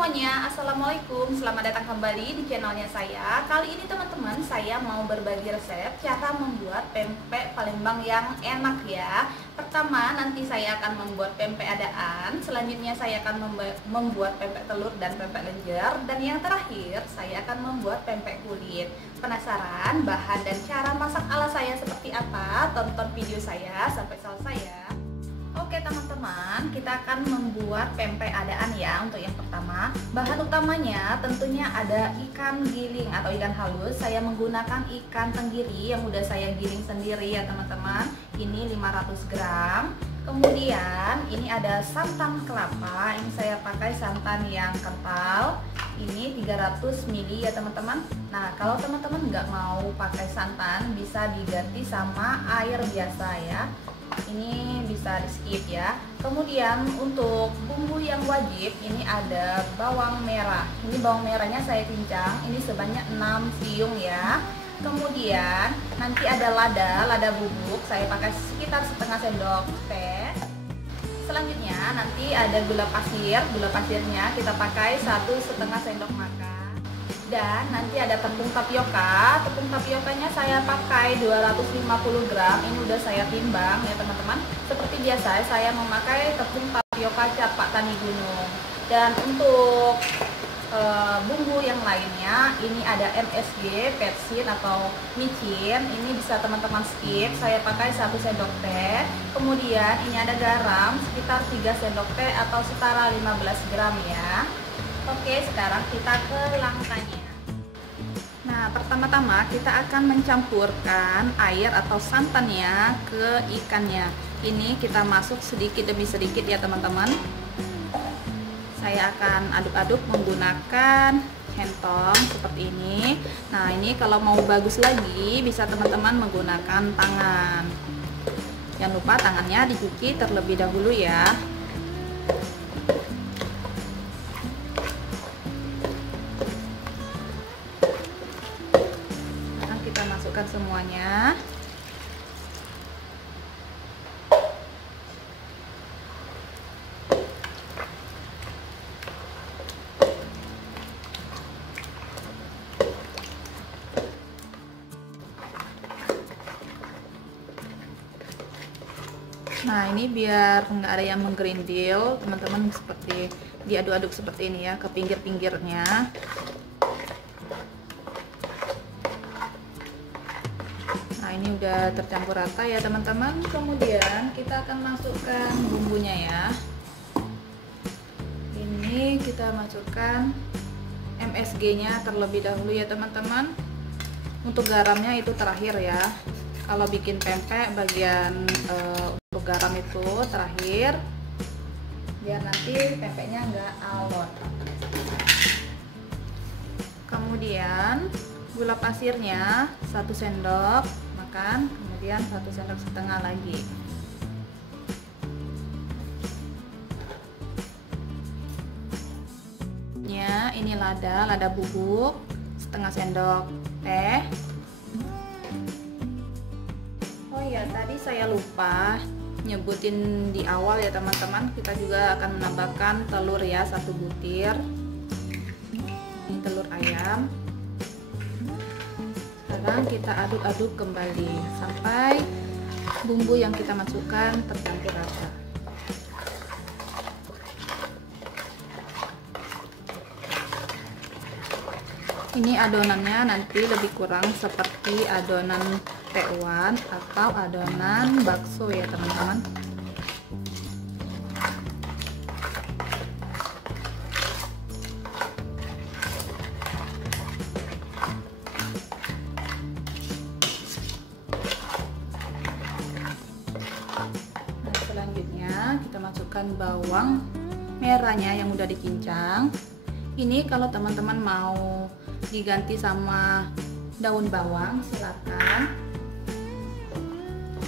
semuanya, assalamualaikum. Selamat datang kembali di channelnya saya. Kali ini teman-teman, saya mau berbagi resep cara membuat pempek Palembang yang enak ya. Pertama, nanti saya akan membuat pempek adaan. Selanjutnya saya akan membuat pempek telur dan pempek lenjer. Dan yang terakhir, saya akan membuat pempek kulit. Penasaran bahan dan cara masak ala saya seperti apa? Tonton video saya sampai selesai ya. Oke teman-teman, kita akan membuat pempek adaan ya. Untuk yang pertama, bahan utamanya tentunya ada ikan giling atau ikan halus. Saya menggunakan ikan tenggiri yang udah saya giling sendiri ya teman-teman. Ini 500 gram. Kemudian ini ada santan kelapa. Ini saya pakai santan yang kental. Ini 300 ml ya teman-teman. Nah, kalau teman-teman nggak mau pakai santan, bisa diganti sama air biasa ya. Ini bisa di skip ya. Kemudian untuk bumbu yang wajib, ini ada bawang merah. Ini bawang merahnya saya cincang, ini sebanyak 6 siung ya. Kemudian nanti ada lada bubuk, saya pakai sekitar setengah sendok teh. Selanjutnya nanti ada gula pasirnya kita pakai 1,5 sendok makan. Dan nanti ada tepung tapiokanya saya pakai 250 gram. Ini udah saya timbang ya teman-teman. Seperti biasa saya memakai tepung tapioka cap Pak Tani Gunung. Dan untuk bumbu yang lainnya, ini ada MSG, petsin atau micin. Ini bisa teman-teman skip. Saya pakai 1 sendok teh. Kemudian ini ada garam sekitar 3 sendok teh atau setara 15 gram ya. Oke, sekarang kita ke langkahnya. Nah, pertama-tama kita akan mencampurkan air atau santannya ke ikannya. Ini kita masuk sedikit demi sedikit ya teman-teman. Saya akan aduk-aduk menggunakan handtong seperti ini. Nah, ini kalau mau bagus lagi bisa teman-teman menggunakan tangan. Jangan lupa tangannya dicuci terlebih dahulu ya. Masukkan semuanya. Nah, ini biar nggak ada yang menggerindil, teman-teman, seperti diaduk-aduk seperti ini ya, ke pinggir-pinggirnya. Nah, ini udah tercampur rata ya teman-teman. Kemudian kita akan masukkan bumbunya ya. Ini kita masukkan MSG-nya terlebih dahulu ya teman-teman. Untuk garamnya itu terakhir ya. Kalau bikin pempek bagian untuk garam itu terakhir, biar nanti pempeknya nggak alot. Kemudian gula pasirnya 1 sendok makan, kemudian 1,5 sendok lagi. Ini lada bubuk setengah sendok teh. Oh ya, tadi saya lupa nyebutin di awal ya teman-teman, kita juga akan menambahkan telur ya, 1 butir. Ini telur ayam. Sekarang kita aduk-aduk kembali sampai bumbu yang kita masukkan tercampur rata. Ini adonannya nanti lebih kurang seperti adonan tekwan atau adonan bakso ya teman-teman. Kita masukkan bawang merahnya yang udah dicincang. Ini kalau teman-teman mau diganti sama daun bawang silakan,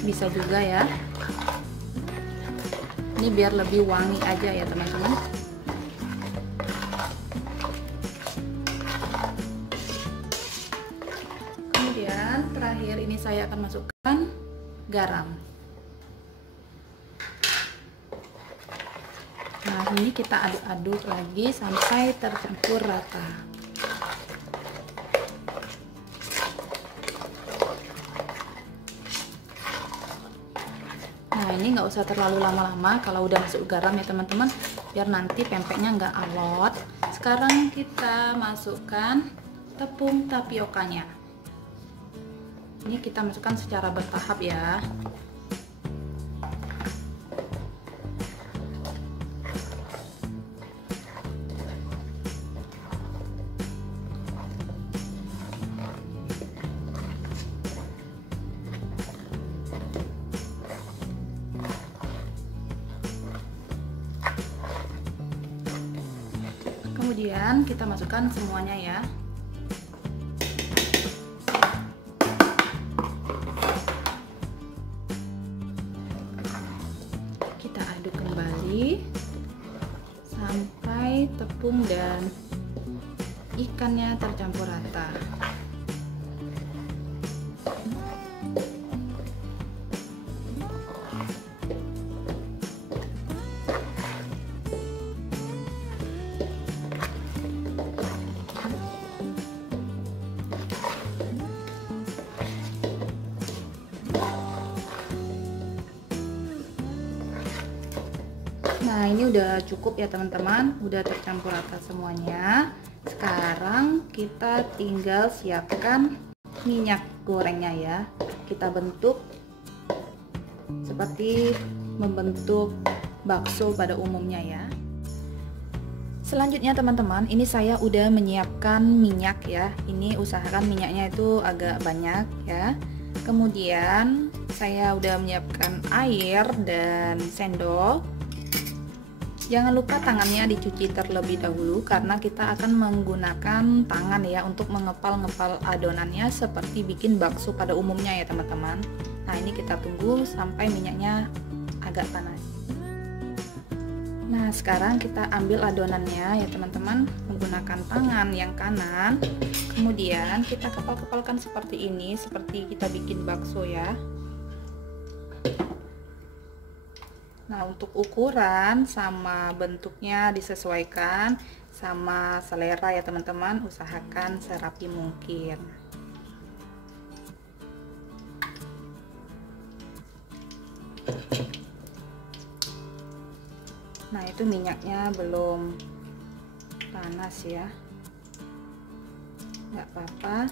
bisa juga ya. Ini biar lebih wangi aja ya teman-teman. Kemudian terakhir ini saya akan masukkan garam. Nah, Ini kita aduk-aduk lagi sampai tercampur rata. Nah, ini nggak usah terlalu lama-lama kalau udah masuk garam ya teman-teman, biar nanti pempeknya nggak alot. Sekarang kita masukkan tepung tapiokanya. Ini kita masukkan secara bertahap ya. Kemudian kita masukkan semuanya ya. Kita aduk kembali sampai tepung dan ikannya tercampur rata. Nah, ini udah cukup ya teman-teman, udah tercampur rata semuanya. Sekarang kita tinggal siapkan minyak gorengnya ya. Kita bentuk seperti membentuk bakso pada umumnya ya. Selanjutnya teman-teman, ini saya udah menyiapkan minyak ya. Ini usahakan minyaknya itu agak banyak ya. Kemudian saya udah menyiapkan air dan sendok. Jangan lupa tangannya dicuci terlebih dahulu karena kita akan menggunakan tangan ya untuk mengepal-ngepal adonannya seperti bikin bakso pada umumnya ya teman-teman. Nah, ini kita tunggu sampai minyaknya agak panas. Nah, sekarang kita ambil adonannya ya teman-teman menggunakan tangan yang kanan. Kemudian kita kepal-kepalkan seperti ini, seperti kita bikin bakso ya. Nah, untuk ukuran sama bentuknya disesuaikan sama selera ya teman-teman, usahakan serapi mungkin. Nah, itu minyaknya belum panas ya, nggak apa-apa.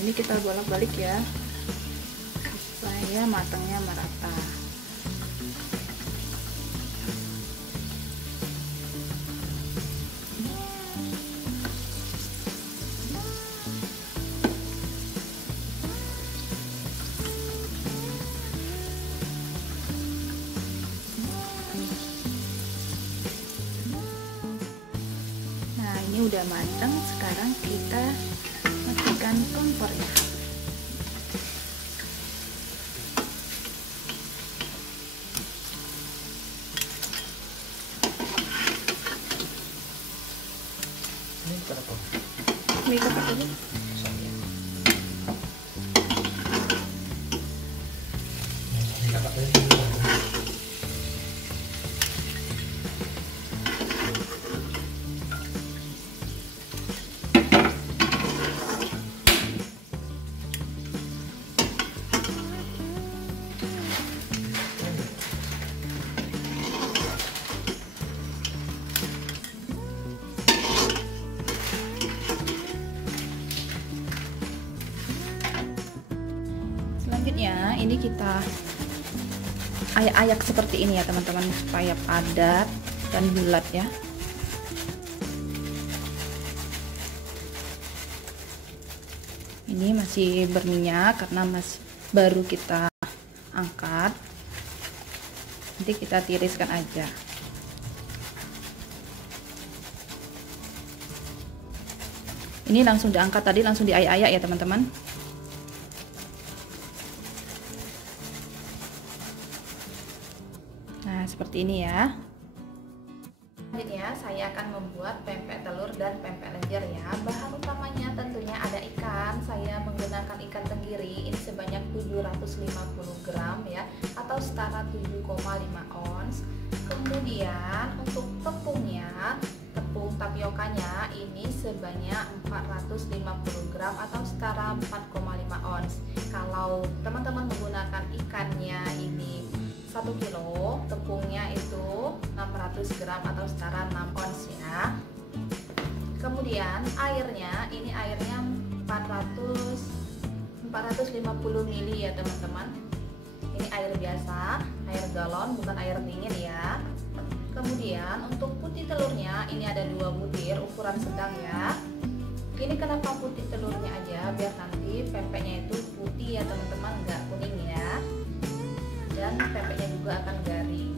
Ini kita bolak-balik ya supaya matangnya merata. Nah, ini udah matang, sekarang kita matikan kompornya. Ini berapa aja? Selanjutnya ini kita ayak-ayak seperti ini ya teman-teman supaya padat dan bulat ya. Ini masih berminyak karena baru kita angkat. Nanti kita tiriskan aja. Ini langsung diangkat tadi, langsung diayak-ayak ya teman-teman. Nah, seperti ini ya. Selanjutnya saya akan membuat pempek telur dan pempek lenjer ya. Bahan utamanya tentunya ada ikan. Saya menggunakan ikan tenggiri ini sebanyak 750 gram ya, atau setara 7,5 ons. Kemudian untuk tepungnya, tepung tapiokanya ini sebanyak 450 gram atau setara 4,5 ons. Kalau teman-teman menggunakan ikannya ini 1 kilo, tepungnya itu 600 gram atau setara 6 ons ya. Kemudian airnya, ini airnya 450 ml ya teman-teman. Ini air biasa, air galon, bukan air dingin ya. Kemudian untuk putih telurnya ini ada 2 butir ukuran sedang ya. Ini kenapa putih telurnya aja, biar nanti pempeknya itu putih ya teman-teman, nggak kuning ya. Dan pempeknya juga akan garing.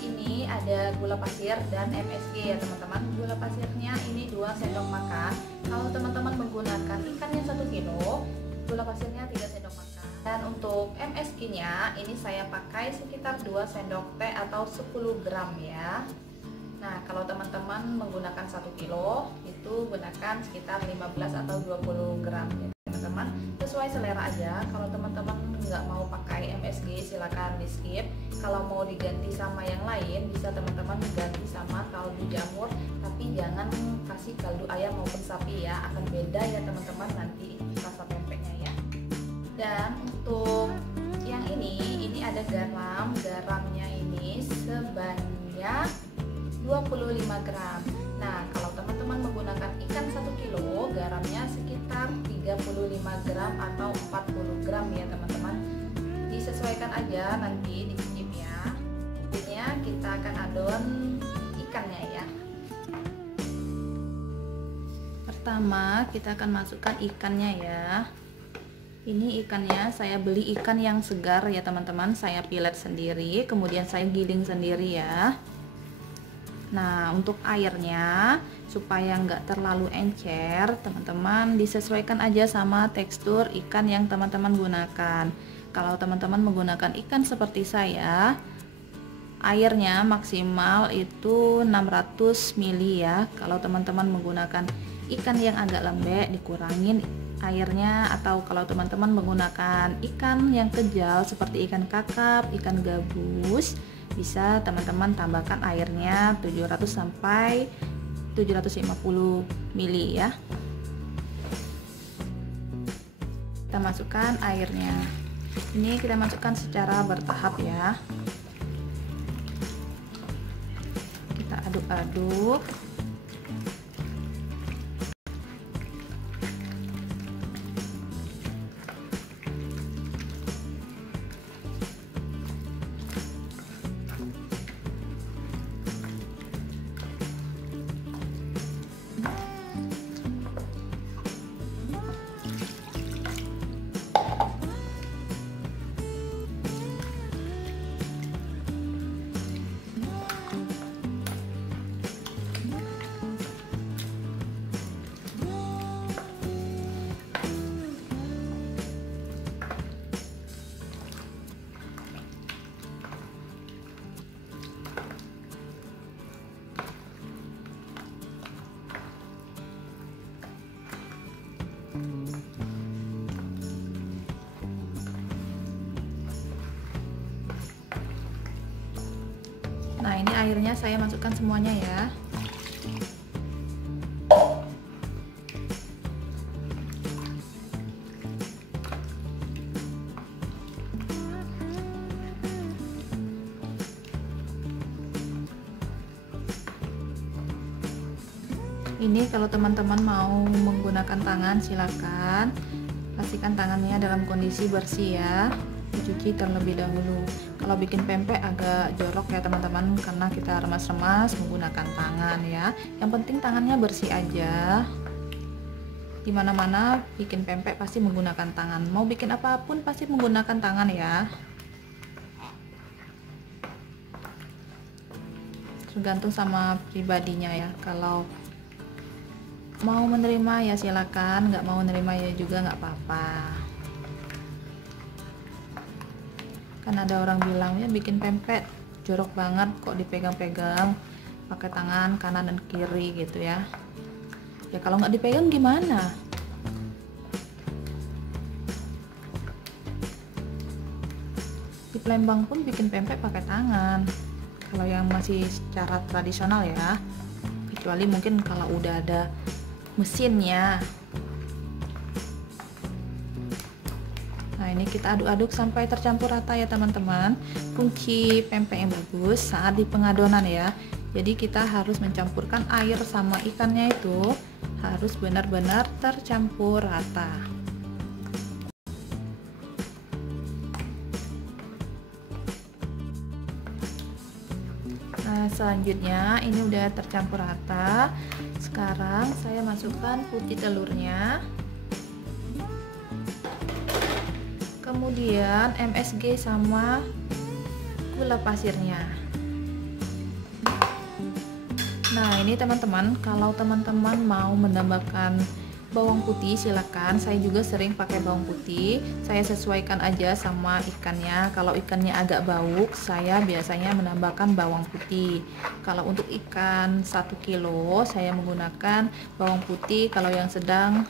Ini ada gula pasir dan MSG ya teman-teman. Gula pasirnya ini 2 sendok makan. Kalau teman-teman menggunakan ikannya 1 kilo, gula pasirnya 3 sendok makan. Dan untuk MSG nya ini saya pakai sekitar 2 sendok teh atau 10 gram ya. Nah, kalau teman-teman menggunakan 1 kilo itu gunakan sekitar 15 atau 20 gram ya teman-teman, sesuai selera aja. Kalau teman-teman nggak mau pakai MSG silakan di skip. Kalau mau diganti sama yang lain bisa teman-teman ganti sama kaldu jamur, tapi jangan kasih kaldu ayam maupun sapi ya, akan beda ya teman-teman nanti rasa pempeknya ya. Dan untuk yang ini ada garamnya ini sebanyak 25 gram. Nah, kalau teman-teman menggunakan ikan 1 kilo, garamnya sekitar 35 gram atau 40 gram ya teman-teman. Disesuaikan aja, nanti dicicip ya. Selanjutnya kita akan adon ikannya ya. Pertama kita akan masukkan ikannya ya. Ini ikannya saya beli ikan yang segar ya teman-teman, saya pilet sendiri, kemudian saya giling sendiri ya. Nah, untuk airnya supaya nggak terlalu encer, teman-teman disesuaikan aja sama tekstur ikan yang teman-teman gunakan. Kalau teman-teman menggunakan ikan seperti saya, airnya maksimal itu 600 ml ya. Kalau teman-teman menggunakan ikan yang agak lembek, dikurangin airnya. Atau kalau teman-teman menggunakan ikan yang kejal seperti ikan kakap, ikan gabus, bisa teman-teman tambahkan airnya 700 sampai 750 ml ya. Kita masukkan airnya. Ini kita masukkan secara bertahap ya. Kita aduk-aduk. Nah, ini airnya saya masukkan semuanya ya. Ini kalau teman-teman mau menggunakan tangan silakan, pastikan tangannya dalam kondisi bersih ya, dicuci terlebih dahulu. Kalau bikin pempek agak jorok ya teman-teman, karena kita remas-remas menggunakan tangan ya. Yang penting tangannya bersih aja. Dimana-mana bikin pempek pasti menggunakan tangan, mau bikin apapun pasti menggunakan tangan ya. Tergantung sama pribadinya ya, kalau mau menerima ya silakan, nggak mau menerima ya juga nggak apa-apa. Kan ada orang bilang ya bikin pempek jorok banget kok dipegang-pegang pakai tangan kanan dan kiri gitu ya. Ya kalau nggak dipegang gimana? Di Palembang pun bikin pempek pakai tangan. Kalau yang masih secara tradisional ya, kecuali mungkin kalau udah ada mesinnya. Nah ini kita aduk-aduk sampai tercampur rata ya teman-teman. Kunci pempek yang bagus saat di pengadonan ya. Jadi kita harus mencampurkan air sama ikannya itu harus benar-benar tercampur rata. Nah selanjutnya ini udah tercampur rata. Sekarang saya masukkan putih telurnya, kemudian MSG sama gula pasirnya. Nah ini teman-teman, kalau teman-teman mau menambahkan bawang putih silakan. Saya juga sering pakai bawang putih, saya sesuaikan aja sama ikannya. Kalau ikannya agak bau, saya biasanya menambahkan bawang putih. Kalau untuk ikan 1 kilo saya menggunakan bawang putih, kalau yang sedang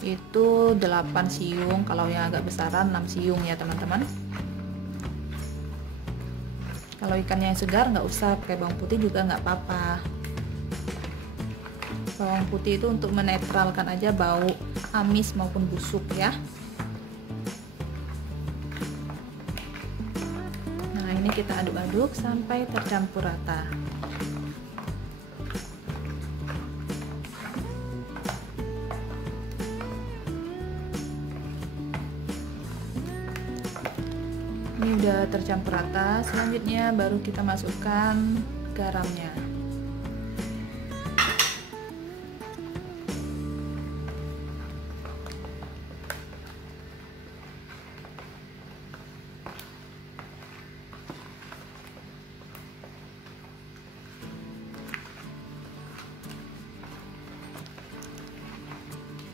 itu 8 siung, kalau yang agak besaran 6 siung ya teman-teman. Kalau ikannya yang segar nggak usah pakai bawang putih juga nggak apa-apa. Bawang putih itu untuk menetralkan aja bau amis maupun busuk ya. Nah ini kita aduk-aduk sampai tercampur rata. Ini udah tercampur rata, selanjutnya baru kita masukkan garamnya.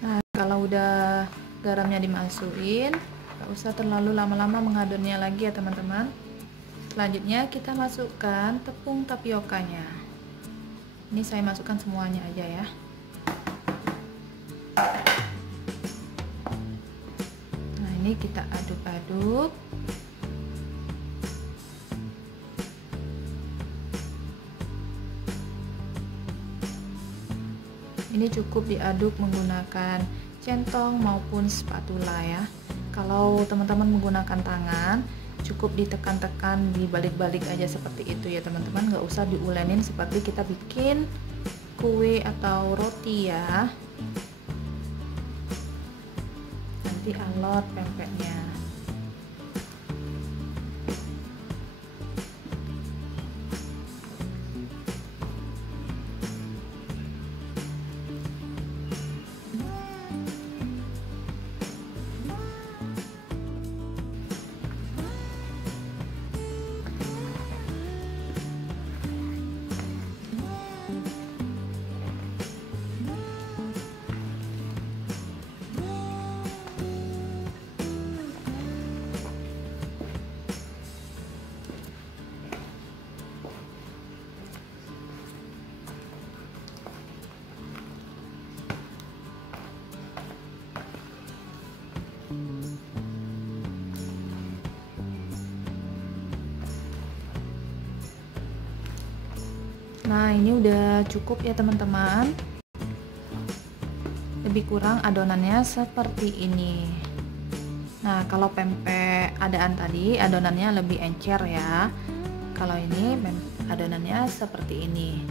Nah kalau udah garamnya dimasukin, gak usah terlalu lama-lama mengadonnya lagi ya teman-teman. Selanjutnya kita masukkan tepung tapiokanya. Ini saya masukkan semuanya aja ya. Nah ini kita aduk-aduk. Ini cukup diaduk menggunakan centong maupun spatula ya. Kalau teman-teman menggunakan tangan, cukup ditekan-tekan, dibalik-balik aja seperti itu ya teman-teman. Nggak usah diulenin seperti kita bikin kue atau roti ya. Nanti alot pempeknya. Nah ini udah cukup ya teman-teman. Lebih kurang adonannya seperti ini. Nah kalau pempek adaan tadi adonannya lebih encer ya. Kalau ini adonannya seperti ini.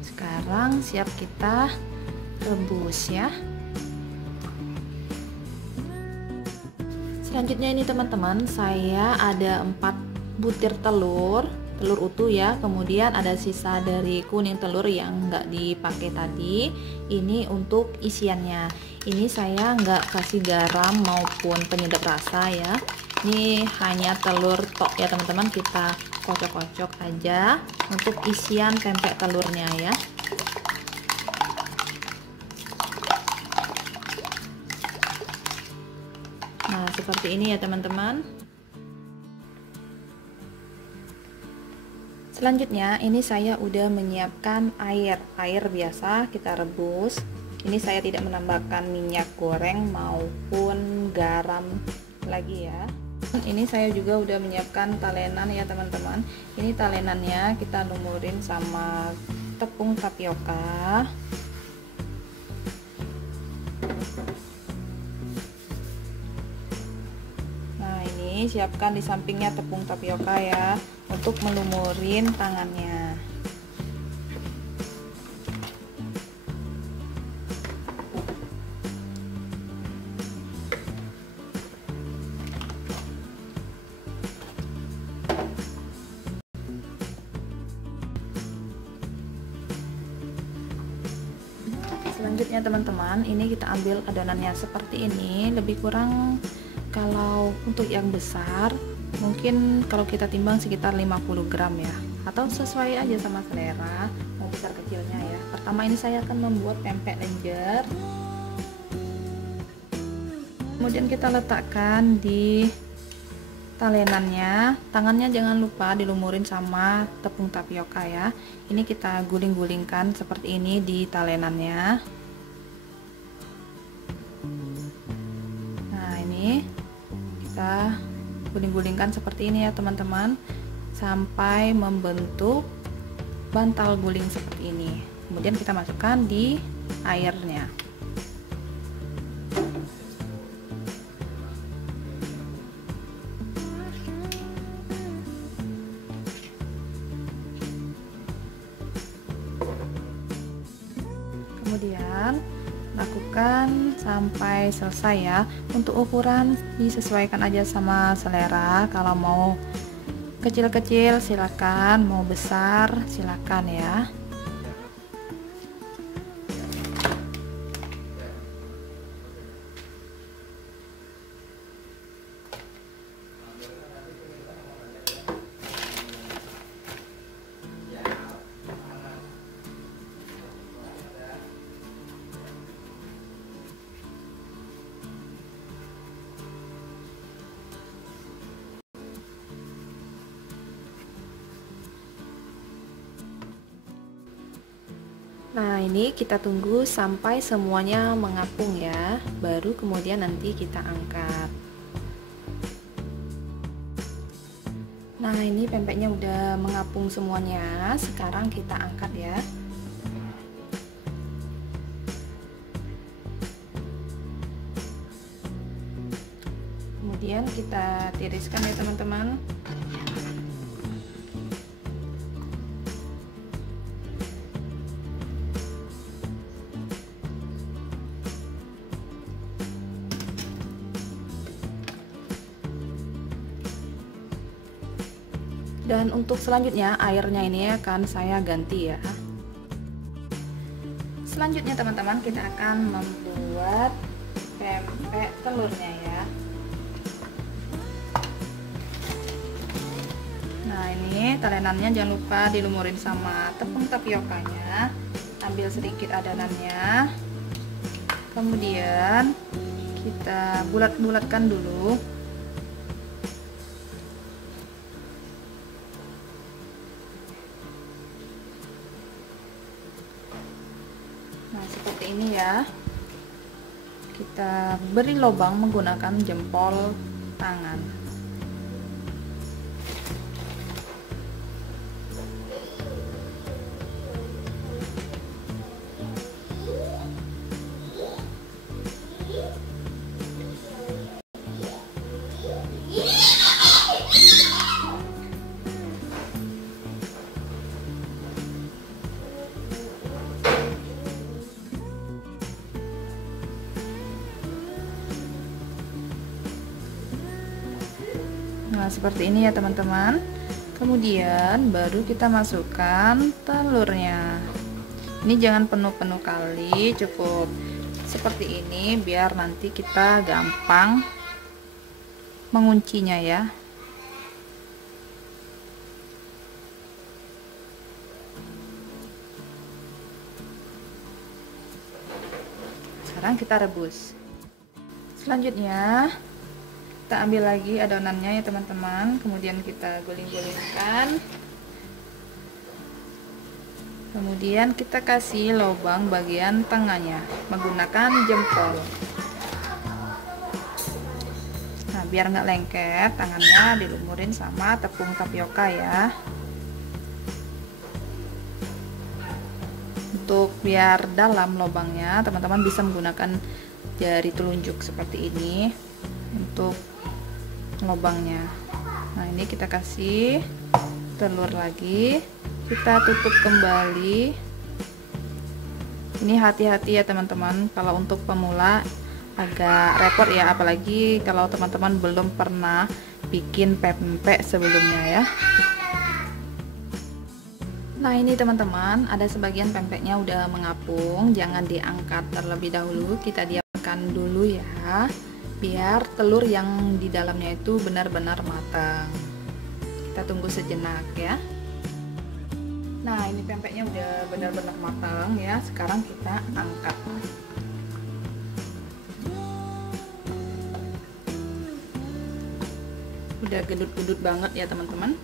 Sekarang siap kita rebus ya. Selanjutnya ini teman-teman, saya ada 4 butir telur. telur utuh ya, kemudian ada sisa dari kuning telur yang nggak dipakai tadi. Ini untuk isiannya. Ini saya nggak kasih garam maupun penyedap rasa ya, ini hanya telur tok ya teman-teman, kita kocok-kocok aja untuk isian pempek telurnya ya. Nah seperti ini ya teman-teman. Selanjutnya ini saya udah menyiapkan air biasa kita rebus. Ini saya tidak menambahkan minyak goreng maupun garam lagi ya. Ini saya juga udah menyiapkan talenan ya teman-teman. Ini talenannya kita lumurin sama tepung tapioka. Nah ini siapkan di sampingnya tepung tapioka ya, untuk melumurin tangannya. Selanjutnya teman-teman, ini kita ambil adonannya seperti ini, lebih kurang kalau untuk yang besar mungkin kalau kita timbang sekitar 50 gram ya, atau sesuai aja sama selera mau besar kecilnya ya. Pertama ini saya akan membuat pempek lenjer, kemudian kita letakkan di talenannya. Tangannya jangan lupa dilumurin sama tepung tapioka ya. Ini kita guling-gulingkan seperti ini di talenannya. Nah ini kita guling-gulingkan seperti ini ya teman-teman, sampai membentuk bantal guling seperti ini. Kemudian kita masukkan di airnya. Kemudian lakukan sampai selesai ya. Untuk ukuran disesuaikan aja sama selera, kalau mau kecil-kecil silakan, mau besar silakan ya. Nah ini kita tunggu sampai semuanya mengapung ya, baru kemudian nanti kita angkat. Nah ini pempeknya udah mengapung semuanya, sekarang kita angkat ya. Kemudian kita tiriskan ya teman-teman. Dan untuk selanjutnya airnya ini akan saya ganti ya. Selanjutnya teman-teman, kita akan membuat pempek telurnya ya. Nah ini talenannya jangan lupa dilumurin sama tepung tapiokanya. Ambil sedikit adonannya, kemudian kita bulat-bulatkan dulu. Nah seperti ini ya, kita beri lubang menggunakan jempol tangan. Nah seperti ini ya teman-teman. Kemudian baru kita masukkan telurnya. Ini jangan penuh-penuh kali, cukup seperti ini biar nanti kita gampang menguncinya ya. Sekarang kita rebus. Selanjutnya kita ambil lagi adonannya ya teman-teman, kemudian kita guling-gulingkan. Kemudian kita kasih lubang bagian tengahnya menggunakan jempol. Nah, biar nggak lengket, tangannya dilumurin sama tepung tapioka ya. Untuk biar dalam lubangnya, teman-teman bisa menggunakan jari telunjuk seperti ini untuk lubangnya. Nah, ini kita kasih telur lagi, kita tutup kembali. Ini hati-hati ya teman-teman, kalau untuk pemula agak repot ya, apalagi kalau teman-teman belum pernah bikin pempek sebelumnya ya. Nah, ini teman-teman, ada sebagian pempeknya udah mengapung, jangan diangkat terlebih dahulu, kita diamkan dulu ya, biar telur yang di dalamnya itu benar-benar matang. Kita tunggu sejenak ya. Nah, ini pempeknya udah benar-benar matang ya, sekarang kita angkat. Udah gedut-gedut banget ya teman-teman.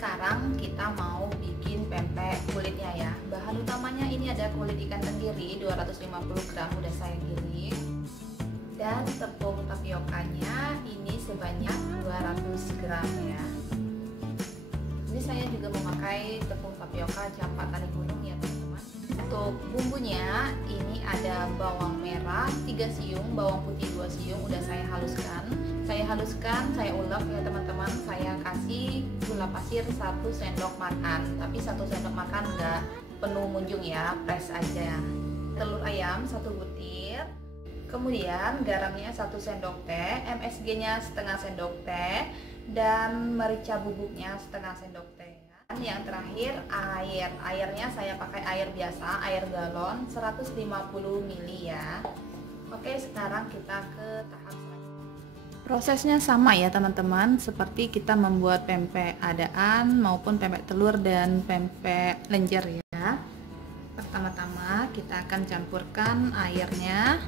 Sekarang kita mau bikin pempek kulitnya ya. Bahan utamanya ini ada kulit ikan tenggiri 250 gram udah saya giling, dan tepung tapiokanya ini sebanyak 200 gram ya. Ini saya juga memakai tepung tapioka campak tali gunung ya teman-teman. Untuk bumbunya ini ada bawang merah 3 siung, bawang putih 2 siung udah saya haluskan. Saya ulek ya teman-teman. Saya kasih gula pasir 1 sendok makan, tapi 1 sendok makan enggak penuh munjung ya, press aja. Telur ayam 1 butir. Kemudian garamnya 1 sendok teh, MSG-nya setengah sendok teh, dan merica bubuknya setengah sendok teh. Dan yang terakhir airnya saya pakai air biasa, air galon 150 ml ya. Oke, sekarang kita ke tahap selanjutnya. Prosesnya sama ya teman-teman, seperti kita membuat pempek adaan maupun pempek telur dan pempek lenjer ya. Pertama-tama kita akan campurkan airnya.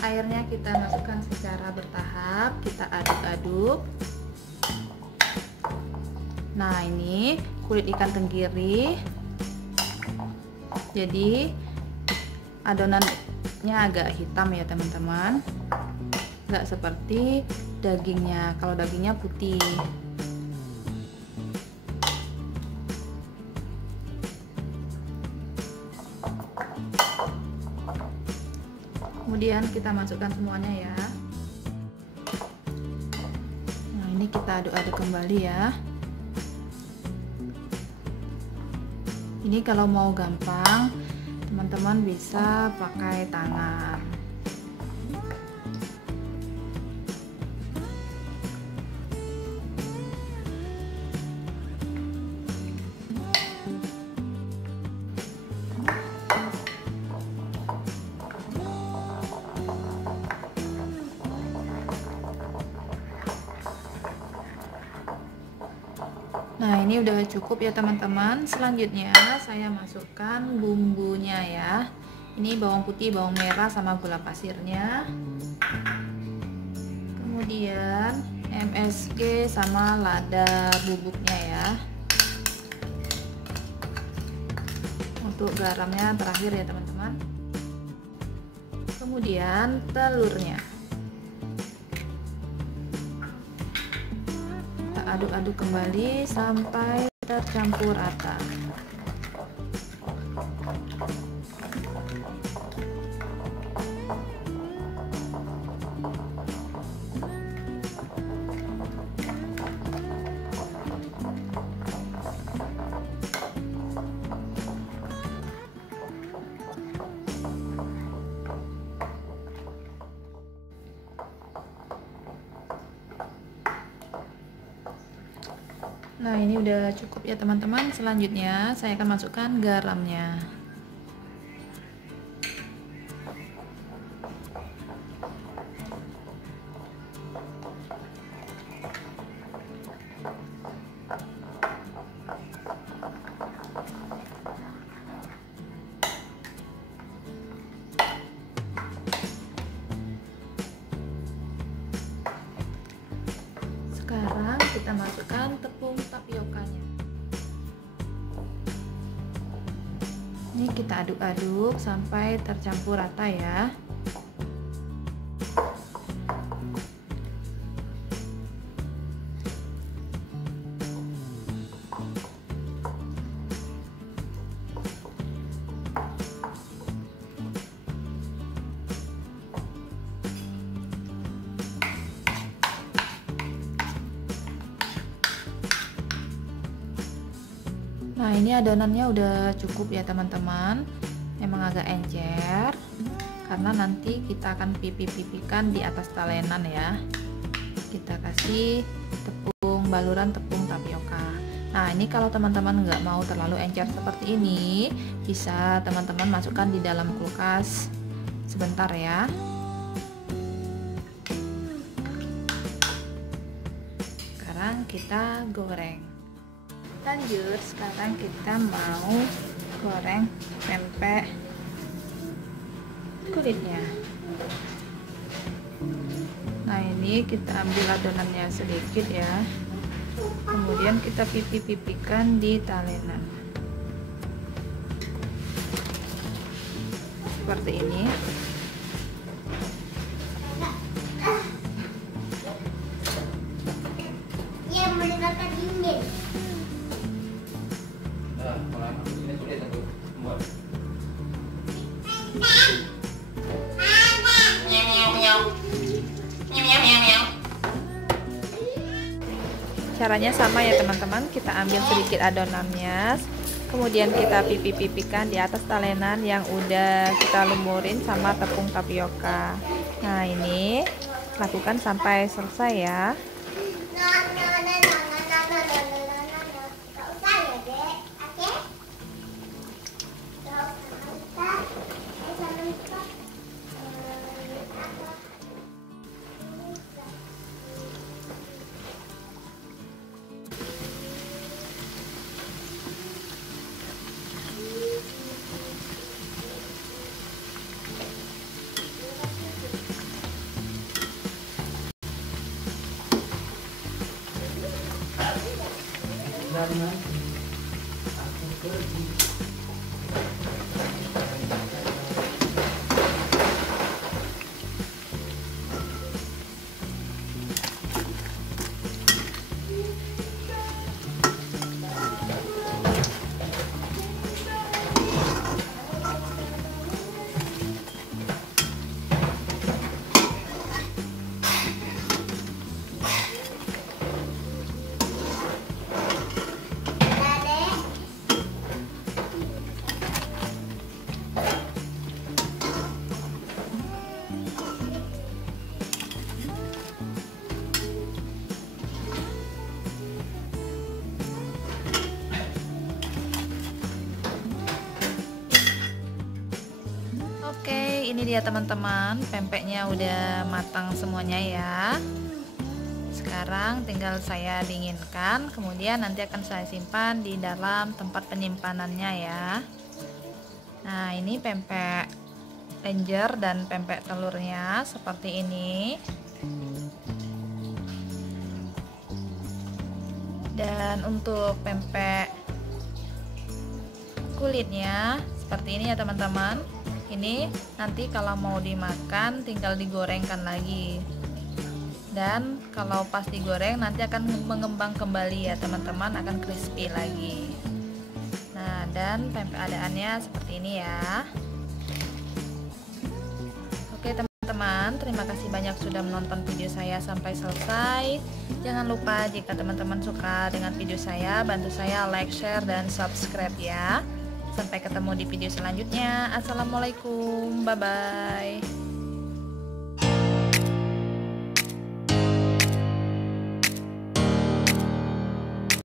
Airnya kita masukkan secara bertahap, kita aduk-aduk. Nah, ini kulit ikan tenggiri, jadi adonannya agak hitam ya teman-teman, nggak seperti dagingnya. Kalau dagingnya putih. Kemudian kita masukkan semuanya ya. Nah, ini kita aduk-aduk kembali ya. Ini kalau mau gampang, teman-teman bisa pakai tangan. Nah, ini udah cukup ya teman-teman. Selanjutnya saya masukkan bumbunya ya. Ini bawang putih, bawang merah, sama gula pasirnya. Kemudian MSG sama lada bubuknya ya. Untuk garamnya terakhir ya teman-teman. Kemudian telurnya. Aduk-aduk kembali sampai tercampur rata. Nah, ini udah cukup ya teman-teman. Selanjutnya saya akan masukkan garamnya. Sekarang kita masukkan tepung tapiokanya. Ini kita aduk-aduk sampai tercampur rata ya. Nah, ini adonannya udah cukup ya teman-teman. Emang agak encer karena nanti kita akan pipih-pipihkan di atas talenan ya. Kita kasih baluran tepung tapioka. Nah, ini kalau teman-teman nggak mau terlalu encer seperti ini, bisa teman-teman masukkan di dalam kulkas sebentar ya. Sekarang kita goreng. Lanjut, sekarang kita mau goreng pempek kulitnya. Nah, ini kita ambil adonannya sedikit ya, kemudian kita pipih-pipihkan di talenan seperti ini. Caranya sama ya teman-teman, kita ambil sedikit adonannya, kemudian kita pipih-pipihkan di atas talenan yang udah kita lumurin sama tepung tapioka. Nah, ini lakukan sampai selesai ya. Oke, ini dia teman-teman, pempeknya udah matang semuanya ya. Sekarang tinggal saya dinginkan, kemudian nanti akan saya simpan di dalam tempat penyimpanannya ya. Nah, ini pempek lenjer dan pempek telurnya seperti ini. Dan untuk pempek kulitnya seperti ini ya teman-teman. Ini nanti kalau mau dimakan tinggal digorengkan lagi, dan kalau pas digoreng nanti akan mengembang kembali ya teman-teman, akan crispy lagi. Nah, dan pempek adaannya seperti ini ya. Oke teman-teman, terima kasih banyak sudah menonton video saya sampai selesai. Jangan lupa jika teman-teman suka dengan video saya, bantu saya like, share, dan subscribe ya. Sampai ketemu di video selanjutnya. Assalamualaikum, bye-bye.